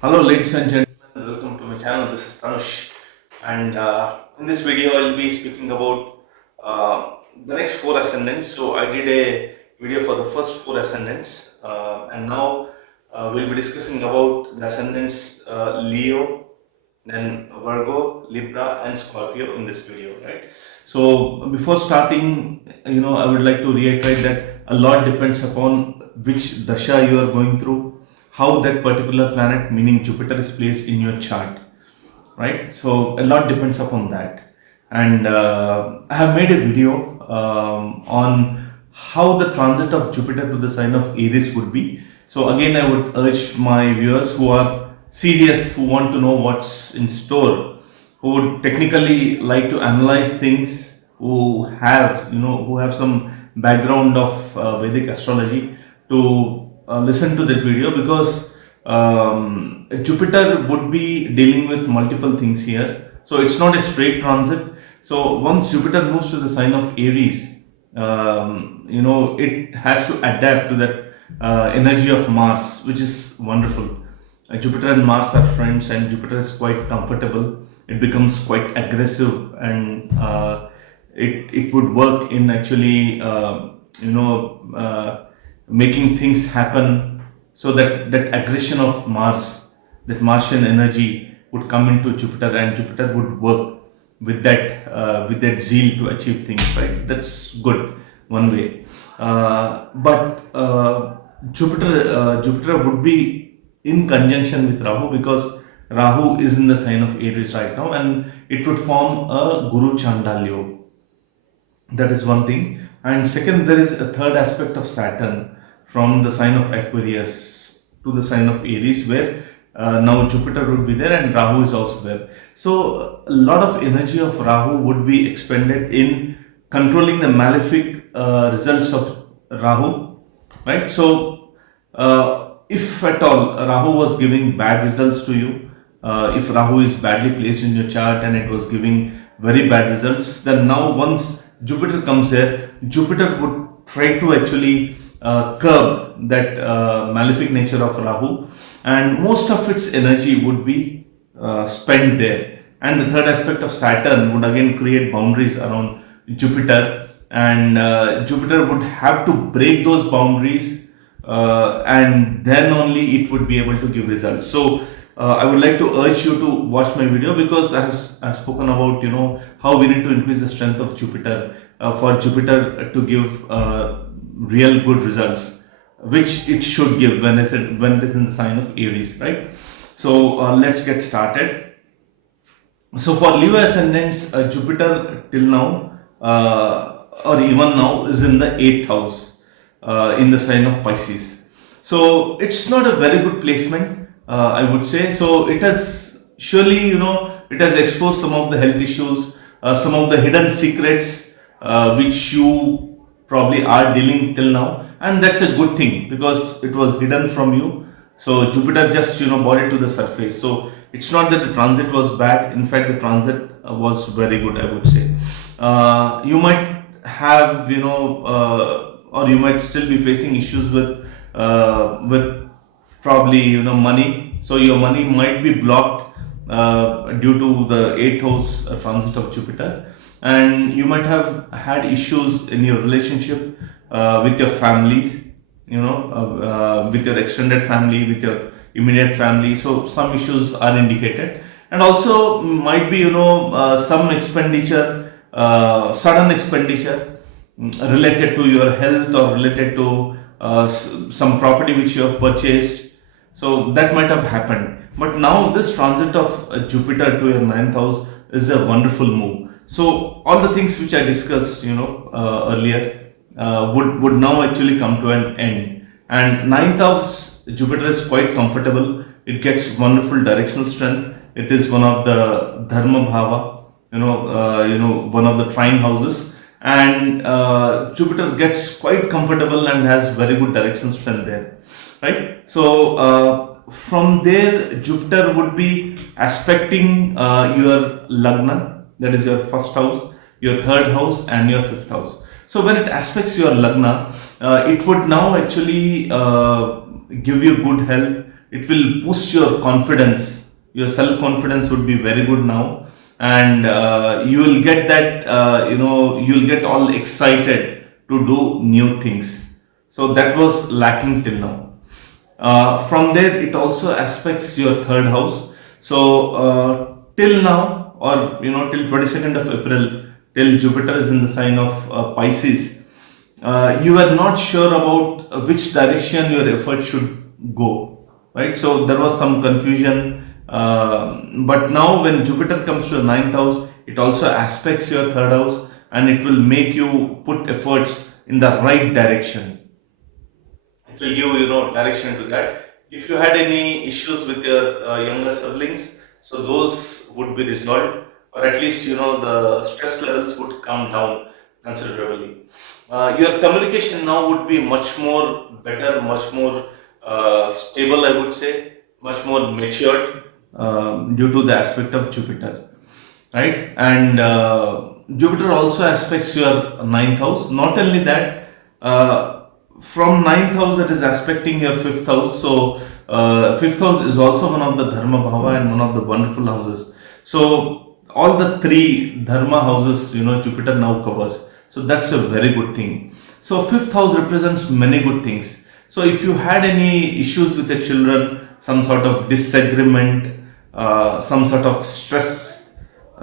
Hello, ladies and gentlemen. Welcome to my channel. This is Tanush, and in this video, I'll be speaking about the next four ascendants. So, I did a video for the first four ascendants, and now we'll be discussing about the ascendants Leo, then Virgo, Libra, and Scorpio in this video, right? So, before starting, I would like to reiterate that a lot depends upon which dasha you are going through, how that particular planet, meaning Jupiter, is placed in your chart, right? So, a lot depends upon that. And I have made a video on how the transit of Jupiter to the sign of Aries would be. So, again, I would urge my viewers who are serious, who want to know what's in store, who would technically like to analyze things, who have some background of Vedic astrology, to listen to that video, because Jupiter would be dealing with multiple things here. So it's not a straight transit. So once Jupiter moves to the sign of Aries, it has to adapt to that energy of Mars, which is wonderful. Jupiter and Mars are friends, and Jupiter is quite comfortable. It becomes quite aggressive, and it would work in actually making things happen, so that that aggression of Mars, that Martian energy, would come into Jupiter, and Jupiter would work with that zeal to achieve things. Right? That's good one way. But Jupiter would be in conjunction with Rahu, because Rahu is in the sign of Aries right now, and it would form a Guru Chandalyo. That is one thing. And second, there is a third aspect of Saturn from the sign of Aquarius to the sign of Aries, where now Jupiter would be there and Rahu is also there. So a lot of energy of Rahu would be expended in controlling the malefic results of Rahu, right? So if at all Rahu was giving bad results to you, if Rahu is badly placed in your chart and it was giving very bad results, then now once Jupiter comes here, Jupiter would try to actually curb that malefic nature of Rahu, and most of its energy would be spent there. And the third aspect of Saturn would again create boundaries around Jupiter, and Jupiter would have to break those boundaries, and then only it would be able to give results. So I would like to urge you to watch my video, because I've spoken about how we need to increase the strength of Jupiter, for Jupiter to give real good results, which it should give when it is in the sign of Aries, right? So let's get started. So for Leo ascendants, Jupiter till now, or even now, is in the 8th house, in the sign of Pisces. So it's not a very good placement, I would say. So it has surely, it has exposed some of the health issues, some of the hidden secrets, which you probably are dealing till now, and that's a good thing, because it was hidden from you. So Jupiter just brought it to the surface. So it's not that the transit was bad. In fact, the transit was very good, I would say. You might have or you might still be facing issues with probably money. So your money might be blocked due to the 8th house transit of Jupiter, and you might have had issues in your relationship with your families, with your extended family, with your immediate family. So some issues are indicated, and also might be some expenditure, sudden expenditure, related to your health, or related to some property which you have purchased. So that might have happened. But now this transit of Jupiter to your 9th house is a wonderful move. So all the things which I discussed, earlier, would now actually come to an end. And 9th house Jupiter is quite comfortable. It gets wonderful directional strength. It is one of the Dharma Bhava, one of the trine houses, and Jupiter gets quite comfortable and has very good directional strength there, right? So from there, Jupiter would be aspecting your Lagna, that is your first house, your third house, and your fifth house. So when it aspects your Lagna, it would now actually give you good health, it will boost your confidence. Your self confidence would be very good now, and you will get that, you will get all excited to do new things. So that was lacking till now. From there, it also aspects your third house. So till now, or till 22nd of April, till Jupiter is in the sign of Pisces, you are not sure about which direction your effort should go, right? So there was some confusion. But now, when Jupiter comes to the ninth house, it also aspects your third house, and it will make you put efforts in the right direction. It will give direction to that. If you had any issues with your younger siblings, so those would be resolved, or at least the stress levels would come down considerably. Your communication now would be much more better, much more stable, I would say, much more matured, due to the aspect of Jupiter, right? And Jupiter also aspects your ninth house. Not only that, from ninth house it is aspecting your fifth house. So fifth house is also one of the dharma bhava and one of the wonderful houses. So all the three dharma houses, Jupiter now covers. So that's a very good thing. So fifth house represents many good things. So if you had any issues with your children, some sort of disagreement, some sort of stress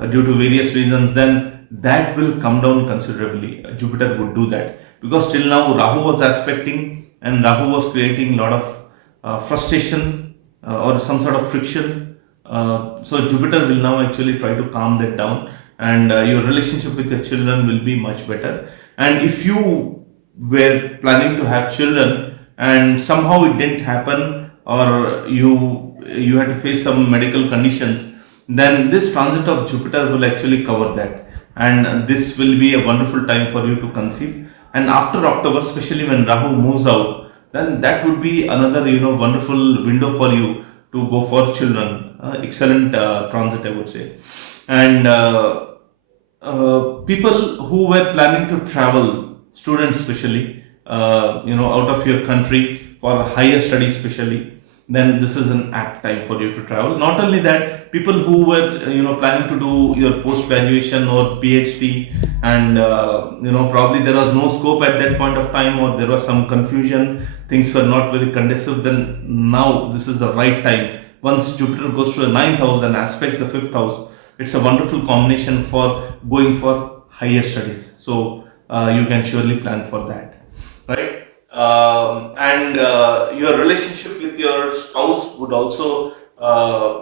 due to various reasons, then that will come down considerably. Jupiter would do that, because till now Rahu was aspecting, and Rahu was creating a lot of frustration or some sort of friction. So Jupiter will now actually try to calm that down, and your relationship with your children will be much better. And if you were planning to have children and somehow it didn't happen, or you had to face some medical conditions, then this transit of Jupiter will actually cover that, and this will be a wonderful time for you to conceive. And after October, especially when Rahu moves out, then that would be another wonderful window for you to go for children. Excellent transit, I would say. And people who were planning to travel, students especially, out of your country for higher studies especially, then this is an apt time for you to travel. Not only that, people who were planning to do your post graduation or PhD, and probably there was no scope at that point of time, or there was some confusion, things were not very conducive, then now this is the right time. Once Jupiter goes to the ninth house and aspects the fifth house, it's a wonderful combination for going for higher studies. So you can surely plan for that, right? And your relationship with your spouse would also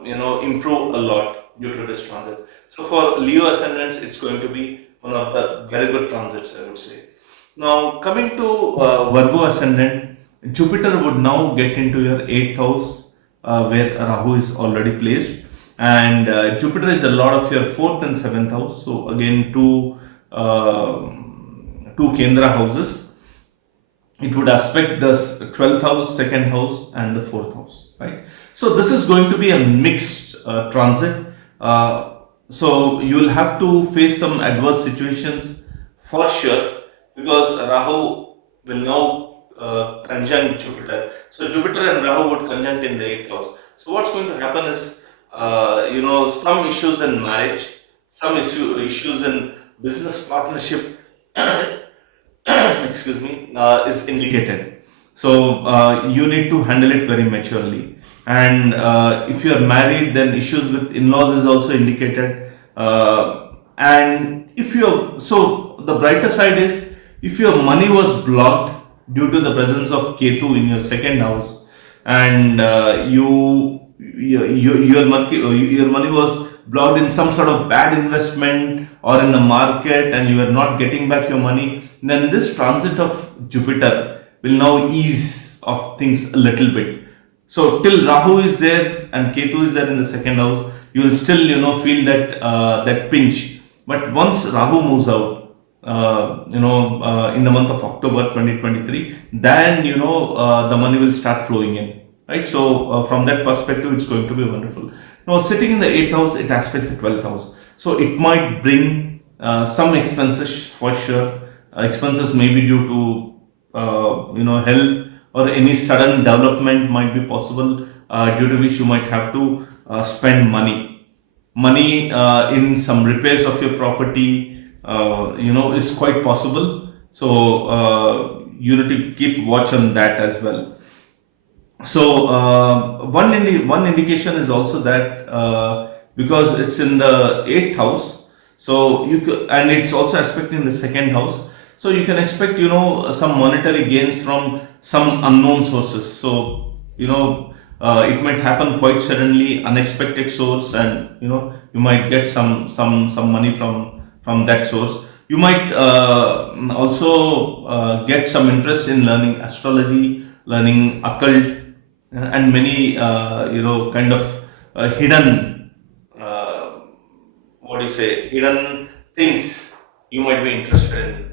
improve a lot due to this transit. So for Leo ascendants, it's going to be one of the very good transits, I would say. Now coming to Virgo ascendant, Jupiter would now get into your 8th house, where Rahu is already placed, and Jupiter is the lord of your 4th and 7th house. So again, two Kendra houses. It would aspect the 12th house, 2nd house, and the 4th house, right? So this is going to be a mixed transit. So you will have to face some adverse situations for sure, because Rahu will now conjunct Jupiter. So Jupiter and Rahu would conjunct in the 8th house. So what's going to happen is, some issues in marriage, some issues in business partnership, excuse me, is indicated. So you need to handle it very maturely. And if you are married, then issues with in-laws is also indicated. And if you so the brighter side is, if your money was blocked due to the presence of Ketu in your 2nd house, and your money was blocked in some sort of bad investment or in the market, and you are not getting back your money, then this transit of Jupiter will now ease of things a little bit. So till Rahu is there and Ketu is there in the 2nd house, you will still feel that pinch. But once Rahu moves out, in the month of October 2023, then the money will start flowing in, right? So from that perspective, it's going to be wonderful. Now sitting in the 8th house, it aspects the 12th house, so it might bring some expenses for sure. Expenses may be due to health, or any sudden development might be possible due to which you might have to spend money in some repairs of your property, is quite possible. So you need to keep watch on that as well. So one indication is also that because it's in the eighth house, so and it's also aspect in the second house, so you can expect some monetary gains from some unknown sources. So it might happen quite suddenly, unexpected source, and you might get some money from that source. You might also get some interest in learning astrology, learning occult, and many kind of hidden what do you say hidden things you might be interested in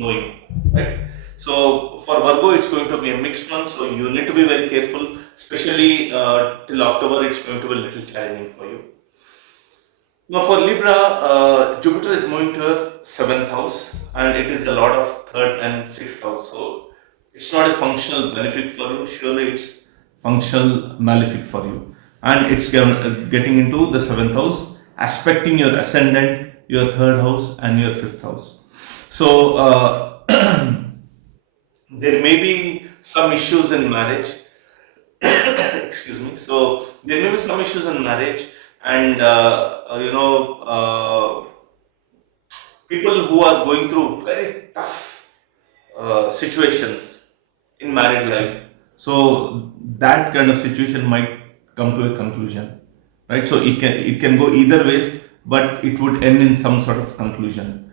knowing, right? So for Virgo, it's going to be a mixed month, so you need to be very careful, especially till October. It's going to be a little challenging for you. Now for Libra, Jupiter is moving to your seventh house, and it is the lord of third and sixth house. So it's not a functional benefit for you. Surely it's functional malefic for you, and it's getting into the seventh house, aspecting your ascendant, your third house, and your fifth house. So there may be some issues in marriage. Excuse me. So there may be some issues in marriage, and people who are going through very tough situations in married life. So that kind of situation might come to a conclusion, right? So it can go either ways, but it would end in some sort of conclusion.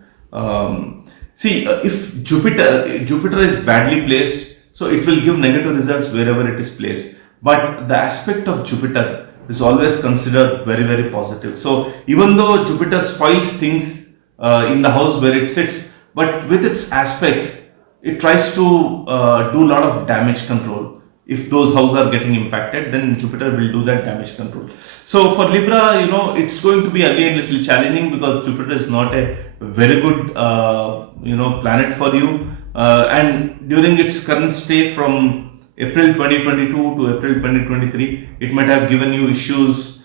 See, if Jupiter is badly placed, so it will give negative results wherever it is placed. But the aspect of Jupiter is always considered very, very positive. So even though Jupiter spoils things in the house where it sits, but with its aspects, it tries to do a lot of damage control. If those houses are getting impacted, then Jupiter will do that damage control. So for Libra, it's going to be again little challenging because Jupiter is not a very good, planet for you. And during its current state from April 2022 to April 2023, it might have given you issues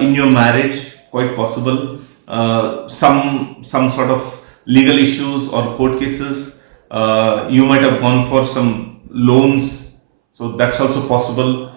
in your marriage, quite possible. Some sort of legal issues or court cases. You might have gone for some loans, so that's also possible.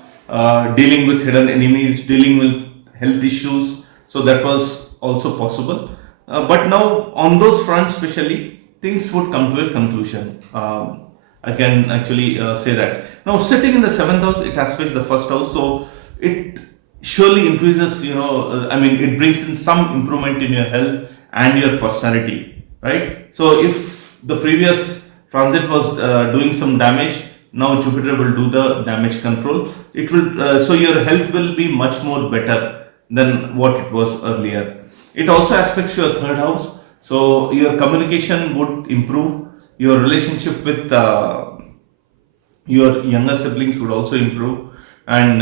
Dealing with hidden enemies, dealing with health issues, so that was also possible. But now on those fronts, especially, things would come to a conclusion. I can actually say that. Now, sitting in the seventh house, it aspects the first house, so it surely increases. It brings in some improvement in your health and your personality, right? So if the previous transit was doing some damage, now Jupiter will do the damage control. It will so your health will be much more better than what it was earlier. It also aspects your third house, so your communication would improve. Your relationship with your younger siblings would also improve, and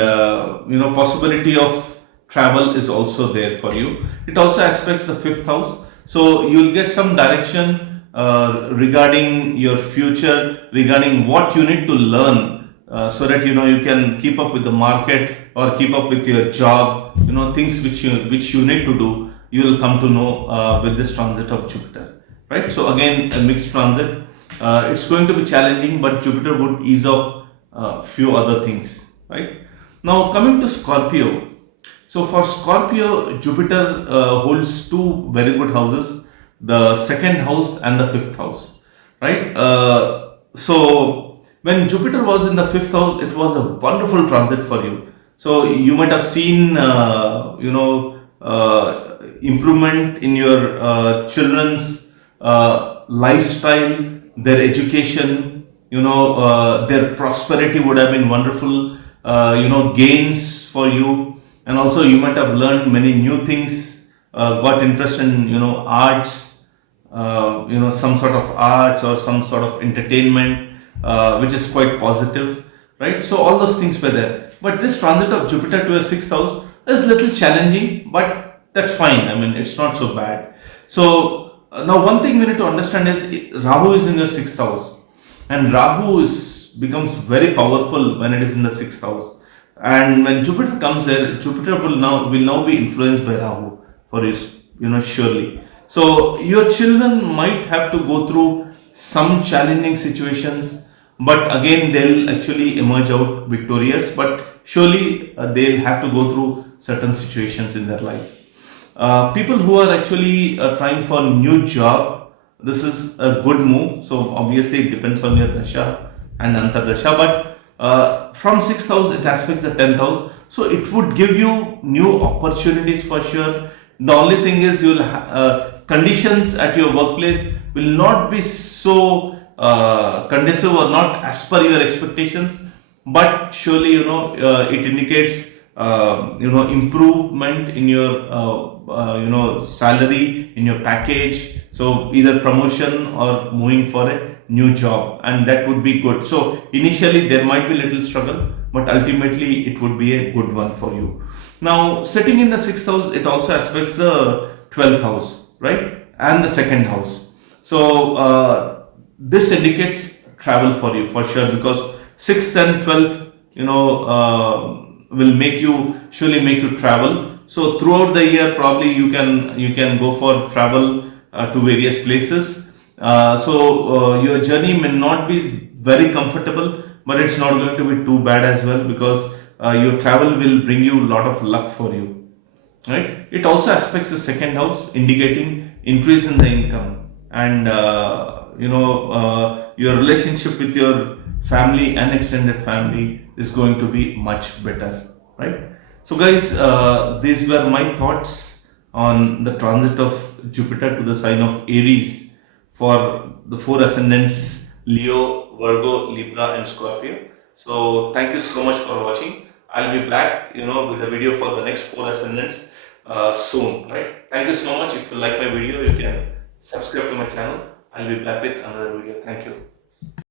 possibility of travel is also there for you. It also aspects the fifth house, so you will get some direction regarding your future, regarding what you need to learn, so that you can keep up with the market or keep up with your job. Things which you need to do, you will come to know with this transit of Jupiter, right? So again, a mixed transit. It's going to be challenging, but Jupiter would ease off a few other things, right? Now coming to Scorpio. So for Scorpio, Jupiter holds two very good houses, the second house and the fifth house, right? So when Jupiter was in the fifth house, it was a wonderful transit for you. So you might have seen, improvement in your children's lifestyle, their education, their prosperity would have been wonderful, gains for you, and also you might have learned many new things, got interest in, arts, some sort of arts or some sort of entertainment, which is quite positive, right? So all those things were there. But this transit of Jupiter to a sixth house is little challenging, but that's fine. It's not so bad. So now one thing we need to understand is Rahu is in your sixth house, and Rahu becomes very powerful when it is in the sixth house. And when Jupiter comes there, Jupiter will now be influenced by Rahu for his, surely. So your children might have to go through some challenging situations, but again they'll actually emerge out victorious. But surely they'll have to go through certain situations in their life. People who are actually trying for new job, this is a good move. So obviously it depends on your dasha and antardasha, but from 6th house it aspects the 10th house, so it would give you new opportunities for sure. The only thing is conditions at your workplace will not be so conducive or not as per your expectations, but surely it indicates improvement in your salary, in your package, so either promotion or moving for a new job, and that would be good. So initially there might be little struggle, but ultimately it would be a good one for you. Now sitting in the 6th house, it also aspects the 12th house, right, and the second house. So this indicates travel for you for sure, because 6th and 12th will surely make you travel. So throughout the year probably you can go for travel to various places. Your journey may not be very comfortable, but it's not going to be too bad as well, because your travel will bring you a lot of luck for you, right? It also aspects the second house, indicating increase in the income, and your relationship with your family and extended family is going to be much better, right? So guys, these were my thoughts on the transit of Jupiter to the sign of Aries for the four ascendants: Leo, Virgo, Libra and Scorpio. So thank you so much for watching. I'll be back with a video for the next four ascendants soon, right? Thank you so much. If you like my video, you can subscribe to my channel. I'll be back with another video. Thank you.